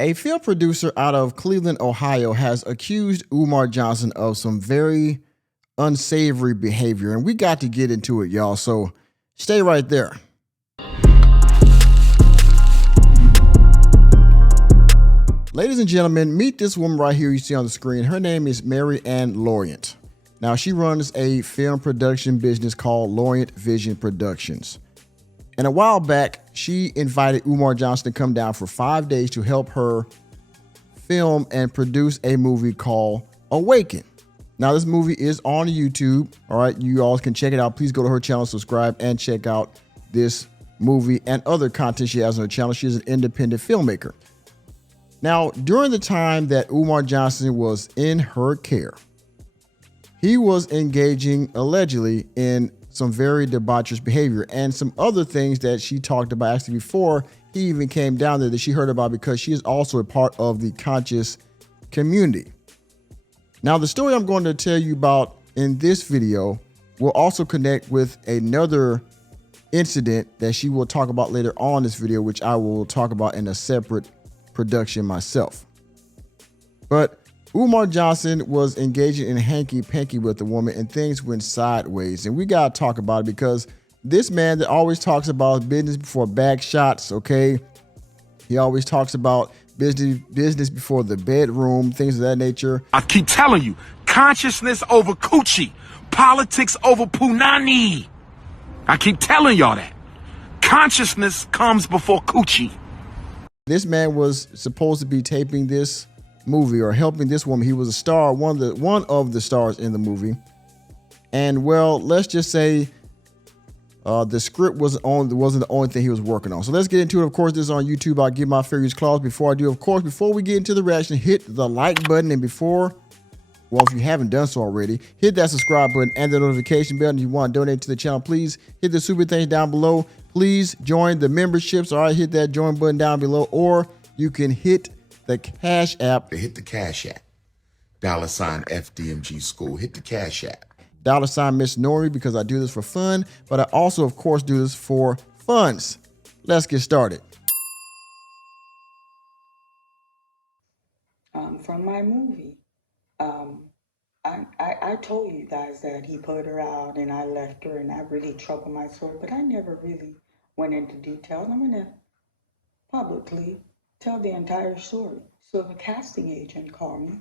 A film producer out of Cleveland, Ohio, has accused Umar Johnson of some very unsavory behavior, and we got to get into it, y'all. So stay right there. Ladies and gentlemen, meet this woman right here you see on the screen. Her name is Mary Ann Lorient. Now, she runs a film production business called Lorient Vision Productions. And a while back, she invited Umar Johnson to come down for 5 days to help her film and produce a movie called Awaken. Now, this movie is on YouTube. All right, you all can check it out. Please go to her channel, subscribe, and check out this movie and other content she has on her channel. She is an independent filmmaker. Now, during the time that Umar Johnson was in her care, he was engaging allegedly in some very debaucherous behavior and some other things that she talked about actually before he even came down there that she heard about, because she is also a part of the conscious community. Now, the story I'm going to tell you about in this video will also connect with another incident that she will talk about later on in this video, which I will talk about in a separate production myself. But Umar Johnson was engaging in hanky-panky with the woman, and things went sideways. And we got to talk about it because this man that always talks about business before back shots, okay? He always talks about business before the bedroom, things of that nature. I keep telling you, consciousness over coochie, politics over punani. I keep telling y'all that. Consciousness comes before coochie. This man was supposed to be taping this movie or helping this woman. He was a star, one of the stars in the movie. And well, let's just say the script wasn't the only thing he was working on. So let's get into it. Of course, this is on YouTube. I'll give my fair use clause before I do. Of course, before we get into the reaction, hit the like button. And if you haven't done so already, hit that subscribe button and the notification bell. And if you want to donate to the channel, please hit the super thanks down below. Please join the memberships. All right, hit that join button down below, or you can hit the Cash App. Hit the Cash App. $ fdmg school. Hit the Cash App. $ Miss Nori, because I do this for fun, but I also, of course, do this for funds. Let's get started. From my movie, I told you guys that he put her out and I left her and I really troubled my soul, but I never really went into details. I'm going to publicly tell the entire story. So the casting agent called me.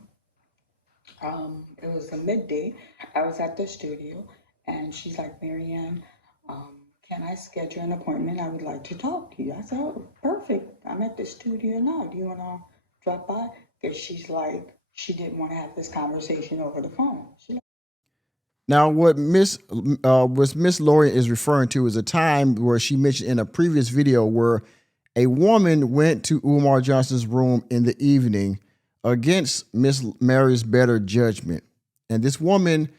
It was a midday. I was at the studio and she's like, Marianne, can I schedule an appointment? I would like to talk to you. I said, oh, perfect. I'm at the studio now. Do you want to drop by? Because she's like, she didn't want to have this conversation over the phone. Now, what Miss Lorient is referring to is a time where she mentioned in a previous video where a woman went to Umar Johnson's room in the evening against Miss Mary's better judgment. And this woman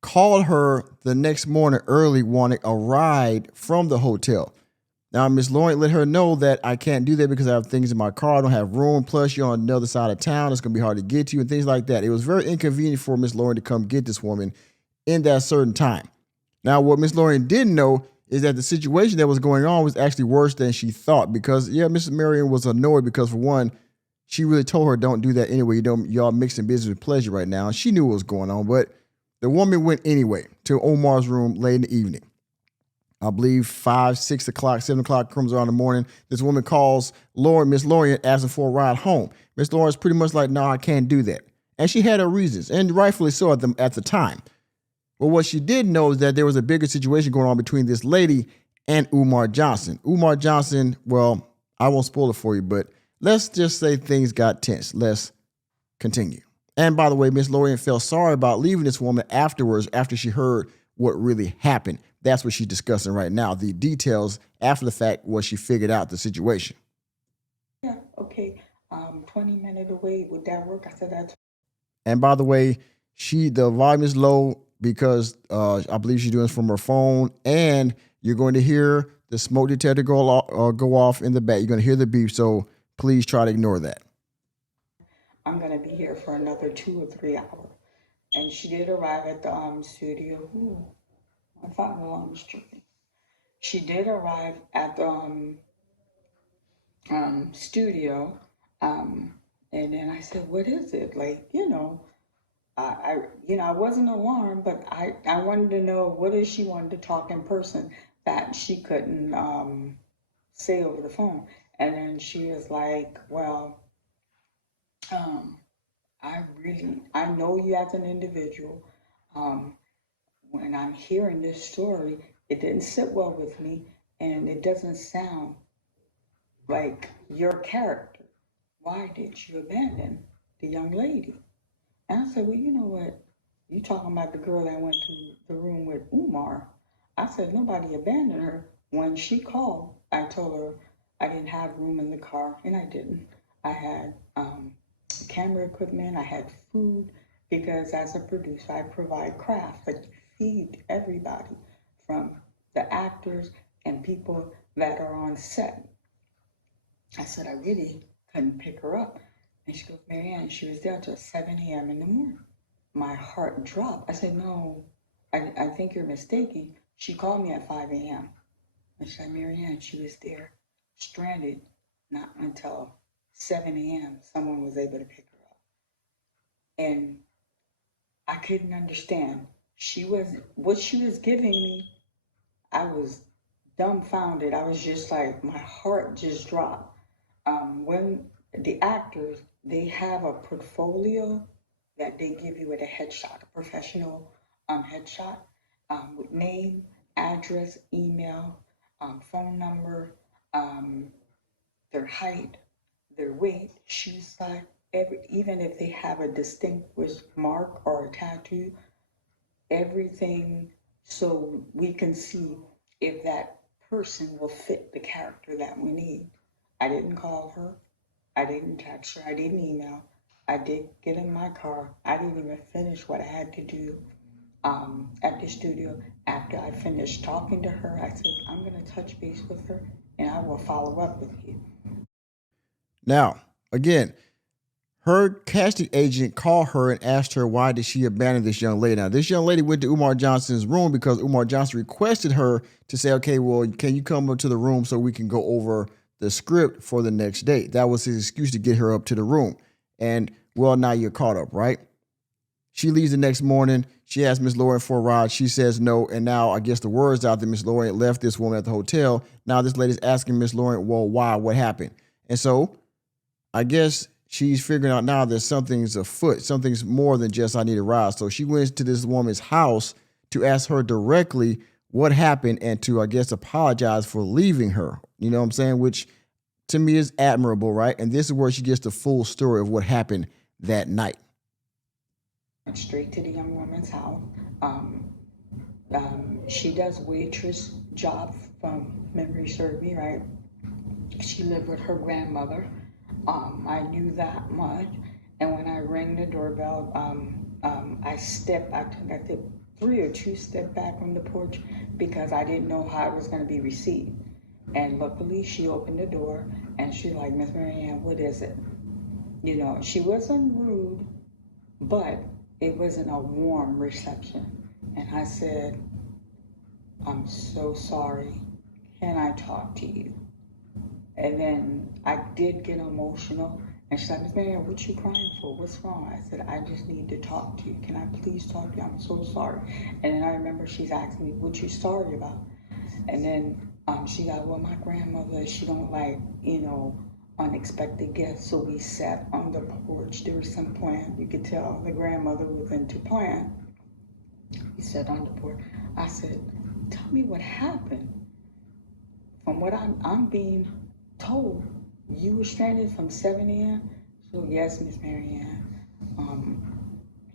called her the next morning early, wanting a ride from the hotel. Now, Miss Lorient let her know that I can't do that because I have things in my car. I don't have room. Plus, you're on the other side of town. It's going to be hard to get to you and things like that. It was very inconvenient for Miss Lorient to come get this woman in that certain time. Now, what Miss Lorient didn't know is that the situation that was going on was actually worse than she thought, because, yeah, Mrs. Marion was annoyed because, for one, she really told her, don't do that anyway. Y'all mixing business with pleasure right now. And she knew what was going on, but the woman went anyway to Omar's room late in the evening. I believe 5, 6 o'clock, 7 o'clock comes around the morning. This woman calls Miss Lorient, asking for a ride home. Miss Lorient's pretty much like, no, I can't do that. And she had her reasons, and rightfully so at the time. But what she did know is that there was a bigger situation going on between this lady and Umar Johnson. Umar Johnson, well, I won't spoil it for you, but let's just say things got tense. Let's continue. And by the way, Miss Lorient felt sorry about leaving this woman afterwards, after she heard what really happened. That's what she's discussing right now. The details after the fact, what she figured out the situation. Yeah, okay. 20 minutes away, would that work? I said that's. And by the way, the volume is low because I believe she's doing this from her phone, and you're going to hear the smoke detector go off in the back. You're going to hear the beep, so please try to ignore that. I'm going to be here for another 2 or 3 hours. And she did arrive at the studio. Ooh, I found a long street. She did arrive at the studio And then I said, what is it? Like, I wasn't alarmed, but I wanted to know what if she wanted to talk in person that she couldn't say over the phone. And then she was like, well, um, I know you as an individual. Um, when I'm hearing this story, it didn't sit well with me, and it doesn't sound like your character. Why did you abandon the young lady? And I said, well, you know what? You talking about the girl that went to the room with Umar. I said, nobody abandoned her. When she called, I told her I didn't have room in the car, and I didn't. I had camera equipment, I had food, because as a producer, I provide craft that feed everybody from the actors and people that are on set. I said, I really couldn't pick her up. And she goes, Marianne, she was there till 7 a.m. in the morning. My heart dropped. I said, no, I think you're mistaken. She called me at 5 a.m. And she said, Marianne, she was there stranded, not until 7 a.m. someone was able to pick her up. And I couldn't understand. What she was giving me, I was dumbfounded. I was just like, my heart just dropped. When the actors, they have a portfolio that they give you with a headshot, a professional headshot, with name, address, email, phone number, um, their height, their weight, shoe size, even if they have a distinguished mark or a tattoo, everything, so we can see if that person will fit the character that we need. I didn't call her. I didn't text her. I didn't email. I did get in my car. I didn't even finish what I had to do at the studio. After I finished talking to her, I said, I'm going to touch base with her and I will follow up with you. Now, again, her casting agent called her and asked her why did she abandon this young lady. Now, this young lady went to Umar Johnson's room because Umar Johnson requested her to say, okay, well, can you come up to the room so we can go over the script for the next day? That was his excuse to get her up to the room. And, well, now you're caught up, right? She leaves the next morning. She asks Miss Lauren for a ride. She says no. And now I guess the word's out that Miss Lauren left this woman at the hotel. Now this lady's asking Miss Lauren, well, why? What happened? And so I guess she's figuring out now that something's afoot. Something's more than just I need a ride. So she went to this woman's house to ask her directly what happened and to, I guess, apologize for leaving her. You know what I'm saying? Which to me is admirable, right? And this is where she gets the full story of what happened that night. Went straight to the young woman's house. She does waitress job from memory serve me, right? She lived with her grandmother. I knew that much. And when I rang the doorbell, I took, I think 3 or 2 steps back from the porch because I didn't know how it was going to be received. And luckily she opened the door and she's like, Miss Marianne, what is it? You know, she wasn't rude, but it wasn't a warm reception. And I said, I'm so sorry. Can I talk to you? And then I did get emotional. And she's like, Miss Marianne, what you crying for? What's wrong? I said, I just need to talk to you. Can I please talk to you? I'm so sorry. And then I remember she's asking me, what you sorry about? And then she got, well, my grandmother, she don't like, unexpected guests. So we sat on the porch. There was some plan. You could tell the grandmother was into plan. We sat on the porch. I said, tell me what happened. From what I'm being told, you were stranded from 7 a.m. So yes, Miss Marianne.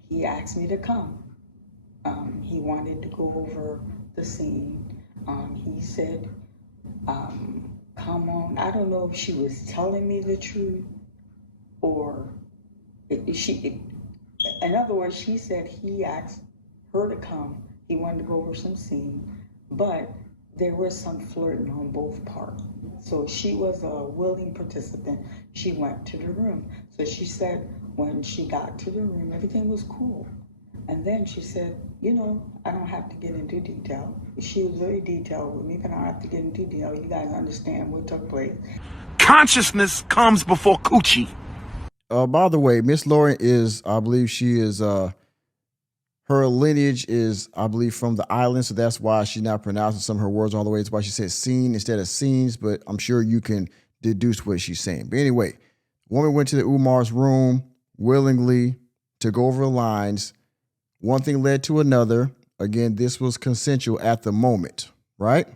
He asked me to come. He wanted to go over the scene. He said, come on. I don't know if she was telling me the truth or in other words, she said he asked her to come. He wanted to go over some scene, but there was some flirting on both parts. So she was a willing participant. She went to the room. So she said when she got to the room, everything was cool. And then she said, I don't have to get into detail. She was very detailed with me, but I don't have to get into detail. You guys understand what took place. Consciousness comes before coochie. By the way, Miss Lauren is, I believe she is, her lineage is, I believe, from the island. So that's why she's not pronouncing some of her words all the way. That's why she said scene instead of scenes. But I'm sure you can deduce what she's saying. But anyway, woman went to the Umar's room willingly to go over the lines. One thing led to another. Again, this was consensual at the moment, right?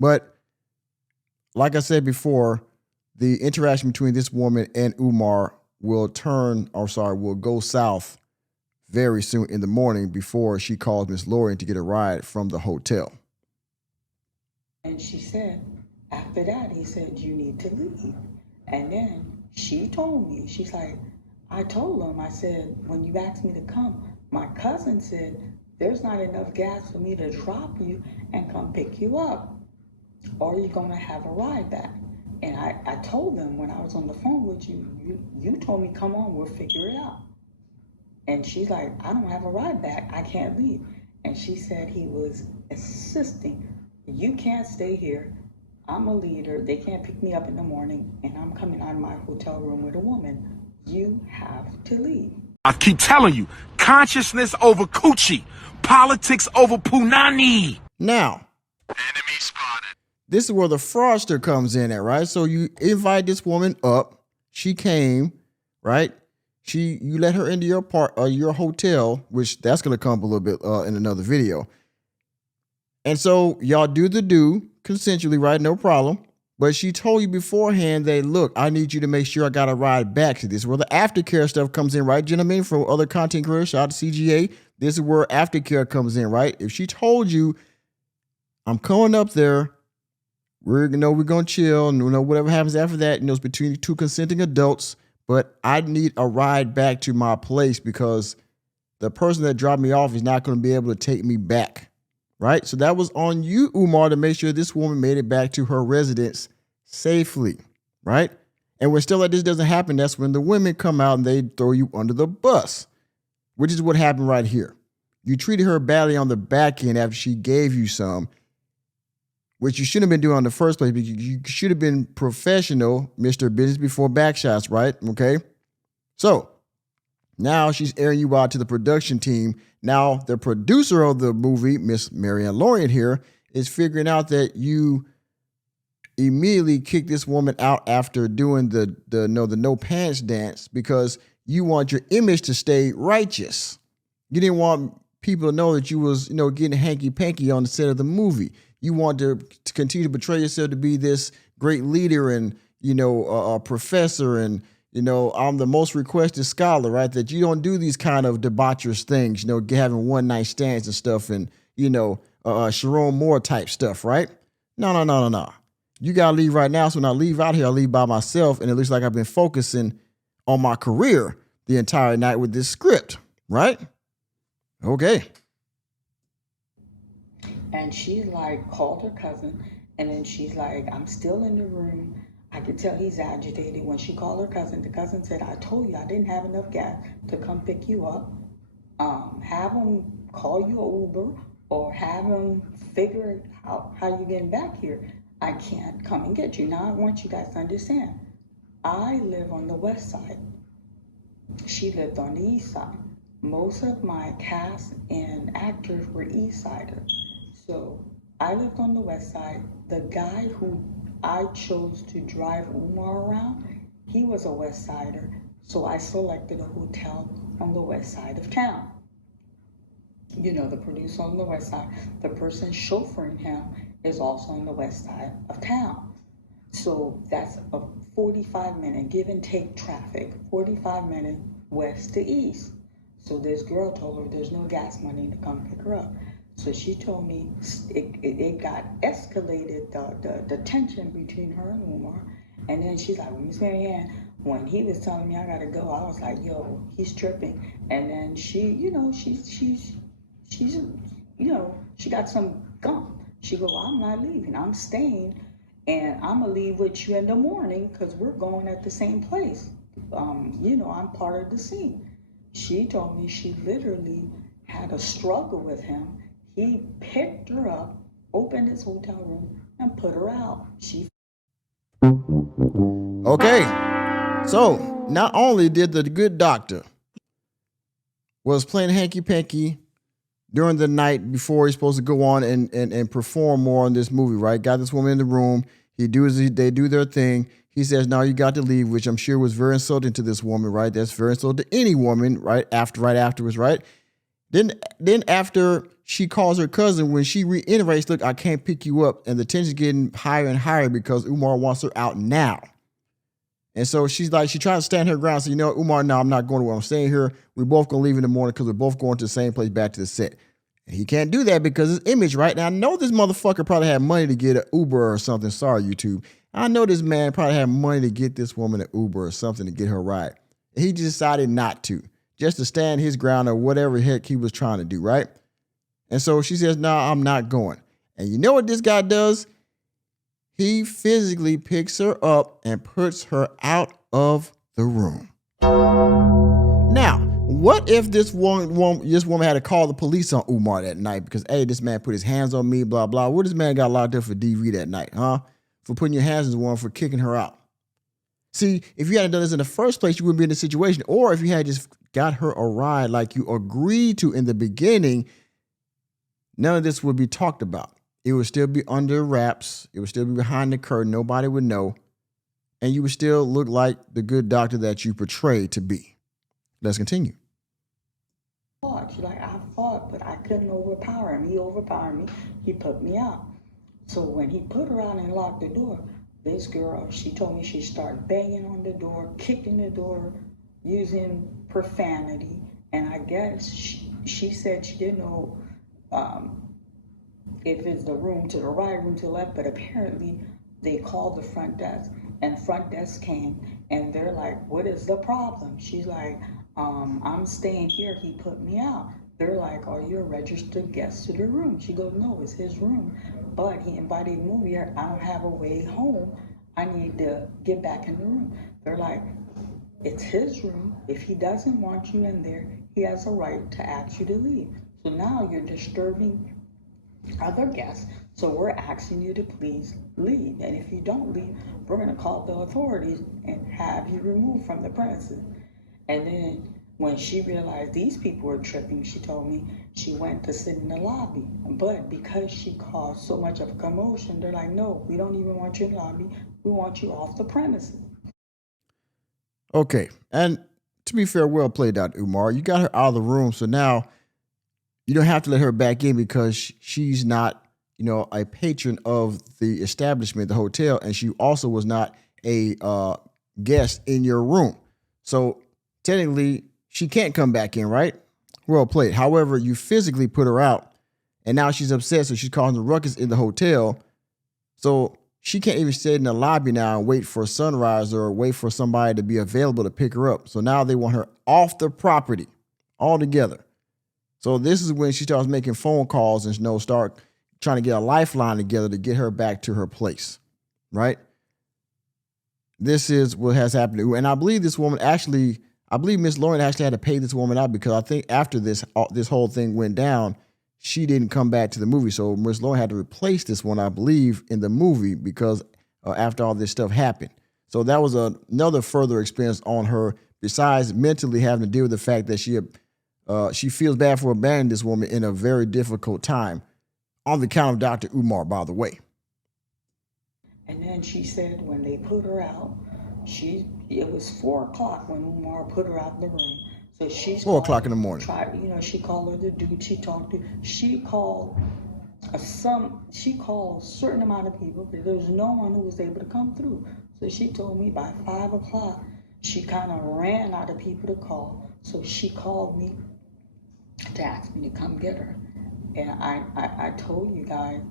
But like I said before, the interaction between this woman and Umar will go south very soon in the morning before she calls Miss Lauren to get a ride from the hotel. And she said, after that, he said, you need to leave. And then she told me, she's like, I told him, I said, when you asked me to come, my cousin said, there's not enough gas for me to drop you and come pick you up. Or you're going to have a ride back. And I told them when I was on the phone with you, you told me, come on, we'll figure it out. And she's like, I don't have a ride back. I can't leave. And she said he was insisting, you can't stay here. I'm a leader. They can't pick me up in the morning. And I'm coming out of my hotel room with a woman. You have to leave. I keep telling you, consciousness over coochie. Politics over punani. Now, Enemy spotted. this is where the fraudster comes in at, right? So you invite this woman up. She came, right? You let her into your hotel, which that's going to come up a little bit in another video. And so y'all do consensually, right? No problem. But she told you beforehand that, look, I need you to make sure I got a ride back to this. Where the aftercare stuff comes in, right, gentlemen? From other content creators, shout out to CGA. This is where aftercare comes in, right? If she told you, I'm coming up there, we're going to chill, and whatever happens after that, it's between two consenting adults, but I need a ride back to my place because the person that dropped me off is not going to be able to take me back, right? So that was on you, Umar, to make sure this woman made it back to her residence safely, right? And when stuff like this doesn't happen, that's when the women come out and they throw you under the bus, which is what happened right here. You treated her badly on the back end after she gave you some, which you shouldn't have been doing in the first place, because you should have been professional, Mr. Business Before Backshots, right? Okay. So now she's airing you out to the production team. Now the producer of the movie, Miss Marianne Lorient here, is figuring out that you immediately kicked this woman out after doing the no pants dance because you want your image to stay righteous. You didn't want people to know that you was, getting hanky-panky on the set of the movie. You want to continue to portray yourself to be this great leader and, a professor and, I'm the most requested scholar, right? That you don't do these kind of debaucherous things, having one night stands and stuff and, Sharon Moore type stuff, right? No. You got to leave right now. So when I leave out here, I leave by myself. And it looks like I've been focusing on my career the entire night with this script, right? Okay. And she called her cousin, and then she's like, I'm still in the room. I could tell he's agitated. When she called her cousin, the cousin said, I told you I didn't have enough gas to come pick you up. Have him call you an Uber or have him figure out how you're getting back here. I can't come and get you. Now I want you guys to understand. I live on the west side. She lived on the east side. Most of my cast and actors were east siders. So I lived on the west side. The guy who I chose to drive Umar around, he was a west sider. So I selected a hotel on the west side of town. The producer on the west side, the person chauffeuring him is also on the west side of town. So that's a 45-minute give and take traffic, 45-minute west to east. So this girl told her there's no gas money to come pick her up. So she told me it got escalated, the tension between her and Umar. And then she's like, Miss Marianne, when he was telling me I gotta go, I was like, yo, he's tripping. And then she, she got some gump. She go, I'm not leaving, I'm staying, and I'm gonna leave with you in the morning because we're going at the same place. I'm part of the scene. She told me she literally had a struggle with him. He picked her up, opened his hotel room, and put her out. She Okay, so not only did the good doctor was playing hanky-panky during the night before he's supposed to go on and perform more on this movie, right? Got this woman in the room. They do their thing. He says, "No, you got to leave," which I'm sure was very insulting to this woman, right? That's very insulting to any woman, right afterwards, right? Then after she calls her cousin, when she reiterates, "Look, I can't pick you up," and the tension's getting higher and higher because Umar wants her out now. And so she's like, she tries to stand her ground. So, Umar, no, I'm not going to where I'm staying here. We're both going to leave in the morning because we're both going to the same place, back to the set. And he can't do that because his image, right? Now, I know this motherfucker probably had money to get an Uber or something. Sorry, YouTube. I know this man probably had money to get this woman an Uber or something to get her ride. And he decided not to, just to stand his ground or whatever heck he was trying to do, right? And so she says, "No, I'm not going." And you know what this guy does? He physically picks her up and puts her out of the room. Now, what if this woman had to call the police on Umar that night because, hey, this man put his hands on me, blah, blah. What this man got locked up for DV that night, huh? For putting your hands on the woman, for kicking her out. See, if you hadn't done this in the first place, you wouldn't be in this situation. Or if you had just got her a ride like you agreed to in the beginning, none of this would be talked about. It would still be under wraps. It would still be behind the curtain. Nobody would know. And you would still look like the good doctor that you portrayed to be. Let's continue. She's like, "I fought, but I couldn't overpower him. He overpowered me. He put me out." So when he put her out and locked the door, this girl, she told me she started banging on the door, kicking the door, using profanity. And I guess she said she didn't know if it's the room to the right, room to the left, but apparently they called the front desk, and front desk came, and they're like, "What is the problem?" She's like, "I'm staying here. He put me out." They're like, "Are you a registered guest to the room?" She goes, "No, it's his room, but he invited me here. I don't have a way home. I need to get back in the room." They're like, "It's his room. If he doesn't want you in there, he has a right to ask you to leave. So now you're disturbing other guests, so we're asking you to please leave. And if you don't leave, we're going to call the authorities and have you removed from the premises." And then when she realized these people were tripping, she told me she went to sit in the lobby. But because she caused so much of a commotion, they're like, "No, we don't even want you in the lobby. We want you off the premises." Okay. And to be fair, well played out, Umar. You got her out of the room. So now you don't have to let her back in because she's not, a patron of the establishment, the hotel. And she also was not a guest in your room. So technically, she can't come back in, right? Well played. However, you physically put her out, and now she's upset, so she's causing a ruckus in the hotel. So she can't even sit in the lobby now and wait for sunrise or wait for somebody to be available to pick her up. So now they want her off the property altogether. So this is when she starts making phone calls and start trying to get a lifeline together to get her back to her place, right? This is what has happened. And I believe this woman I believe Miss Lauren actually had to pay this woman out because I think after this whole thing went down, she didn't come back to the movie. So Miss Lauren had to replace this one, I believe, in the movie because after all this stuff happened. So that was another further expense on her, besides mentally having to deal with the fact that she feels bad for abandoning this woman in a very difficult time on the count of Dr. Umar, by the way. And then she said when they put her out, it was 4 o'clock when Umar put her out of the room. So she's 4 o'clock in the morning. She called her the dude she talked to. She called a certain amount of people, but there was no one who was able to come through. So she told me by 5 o'clock, she kind of ran out of people to call. So she called me to ask me to come get her. And I told you guys,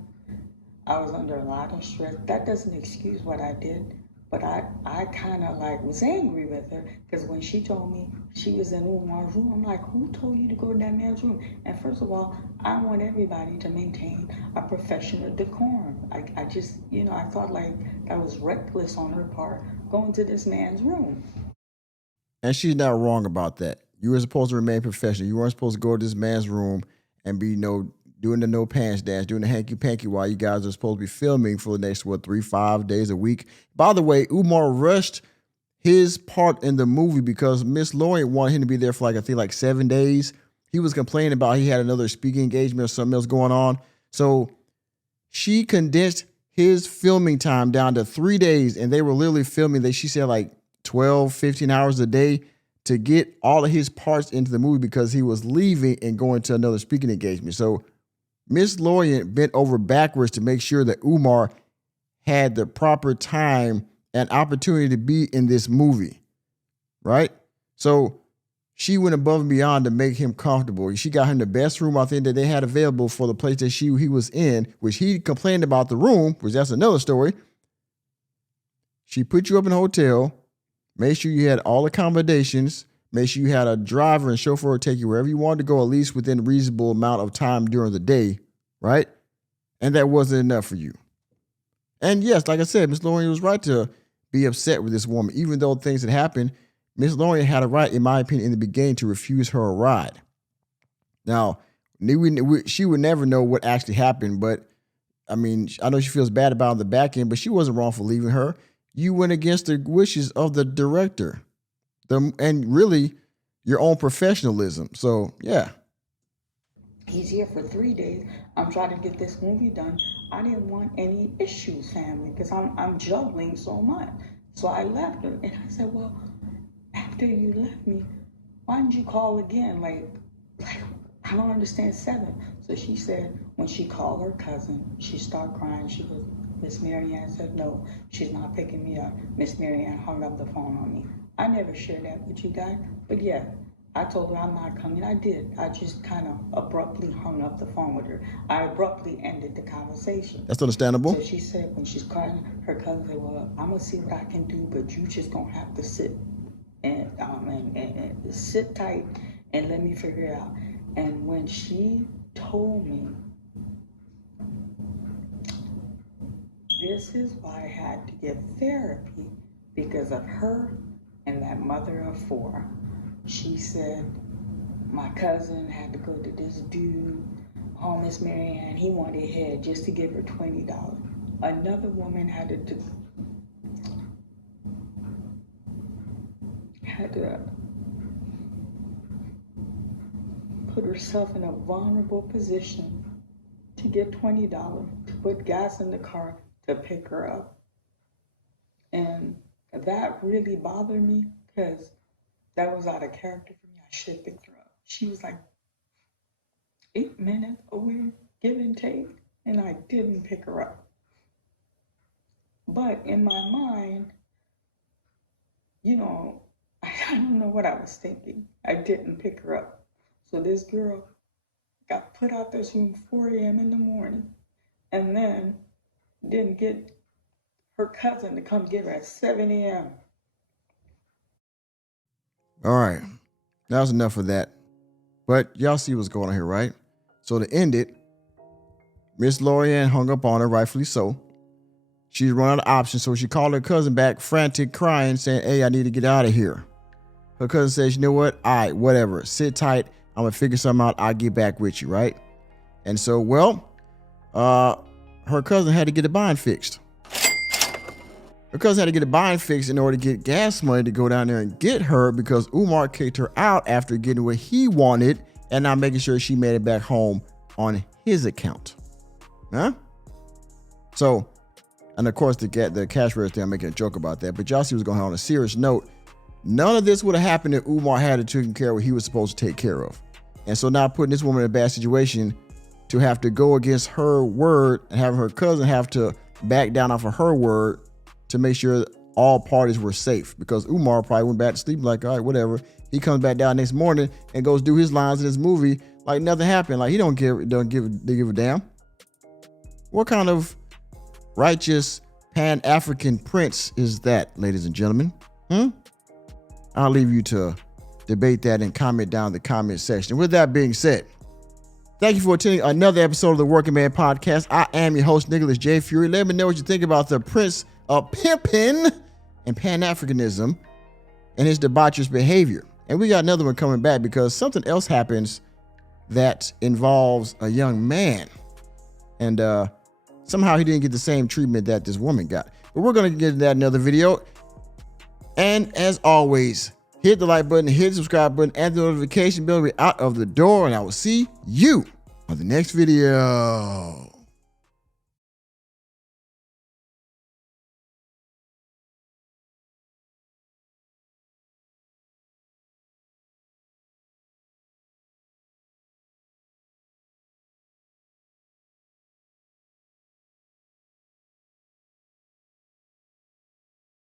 I was under a lot of stress. That doesn't excuse what I did, but I kind of was angry with her because when she told me she was in Umar's room, I'm like, who told you to go to that man's room? And first of all, I want everybody to maintain a professional decorum. I just, I thought that was reckless on her part going to this man's room. And she's not wrong about that. You were supposed to remain professional. You weren't supposed to go to this man's room and be doing the no pants dance, doing the hanky panky while you guys are supposed to be filming for the next, 3-5 days a week. By the way, Umar rushed his part in the movie because Miss Lauren wanted him to be there for I think 7 days. He was complaining about he had another speaking engagement or something else going on. So she condensed his filming time down to 3 days, and they were literally filming, she said 12, 15 hours a day to get all of his parts into the movie because he was leaving and going to another speaking engagement. So Miss Lauren bent over backwards to make sure that Umar had the proper time and opportunity to be in this movie, right? So she went above and beyond to make him comfortable. She got him the best room I think that they had available for the place that he was in, which he complained about the room, which that's another story. She put you up in a hotel, made sure you had all accommodations, made sure you had a driver and chauffeur to take you wherever you wanted to go, at least within a reasonable amount of time during the day, right? And that wasn't enough for you. And yes, like I said, Miss Lauren was right to be upset with this woman. Even though things had happened, Miss Lauren had a right, in my opinion, in the beginning to refuse her a ride. Now, she would never know what actually happened, but I mean, I know she feels bad about it on the back end, but she wasn't wrong for leaving her. You went against the wishes of the director, and really your own professionalism. So, yeah. He's here for 3 days. I'm trying to get this movie done. I didn't want any issues, family, because I'm juggling so much. So I left her, and I said, well, after you left me, why didn't you call again? Like I don't understand 7. So she said when she called her cousin, she started crying. She goes, Miss Marianne said, no, she's not picking me up. Miss Marianne hung up the phone on me. I never shared that with you guys, but yeah, I told her I'm not coming. I did. I just kind of abruptly hung up the phone with her. I abruptly ended the conversation. That's understandable. So she said when she's crying, her cousin said, well, I'm going to see what I can do, but you just going to have to sit and sit tight and let me figure it out. And when she told me, this is why I had to get therapy because of her and that mother of 4. She said, my cousin had to go to this dude, Miss Marianne, he wanted head just to give her $20. Another woman had to put herself in a vulnerable position to get $20 to put gas in the car to pick her up. And that really bothered me because that was out of character for me. I should have picked her up. She was 8 minutes away, give and take, and I didn't pick her up. But in my mind, I don't know what I was thinking. I didn't pick her up. So this girl got put out this room 4 a.m. in the morning and then didn't get her cousin to come get her at 7 a.m. All right. That was enough of that. But y'all see what's going on here, right? So to end it, Miss Lauren hung up on her, rightfully so. She's run out of options, so she called her cousin back, frantic, crying, saying, hey, I need to get out of here. Her cousin says, you know what? All right, whatever. Sit tight. I'm going to figure something out. I'll get back with you, right? And so, her cousin had to get a bond fixed. Her cousin had to get a bond fixed in order to get gas money to go down there and get her because Umar kicked her out after getting what he wanted and not making sure she made it back home on his account. Huh? So, and of course, the cash register, I'm making a joke about that, but y'all see what's going on a serious note. None of this would have happened if Umar had taken care of what he was supposed to take care of. And so now putting this woman in a bad situation to have to go against her word and having her cousin have to back down off of her word to make sure all parties were safe, because Umar probably went back to sleep like, all right, whatever. He comes back down next morning and goes do his lines in this movie like nothing happened. Like he don't give a damn. What kind of righteous Pan-African prince is that, ladies and gentlemen? I'll leave you to debate that and comment down in the comment section. With that being said, thank you for attending another episode of the Working Man Podcast. I am your host, Nicholas J. Fury. Let me know what you think about the Prince of Pimpin' and Pan-Africanism and his debaucherous behavior. And we got another one coming back because something else happens that involves a young man. And somehow he didn't get the same treatment that this woman got. But we're going to get into that in another video. And as always, hit the like button, hit the subscribe button, and the notification bell. We're out of the door, and I will see you on the next video.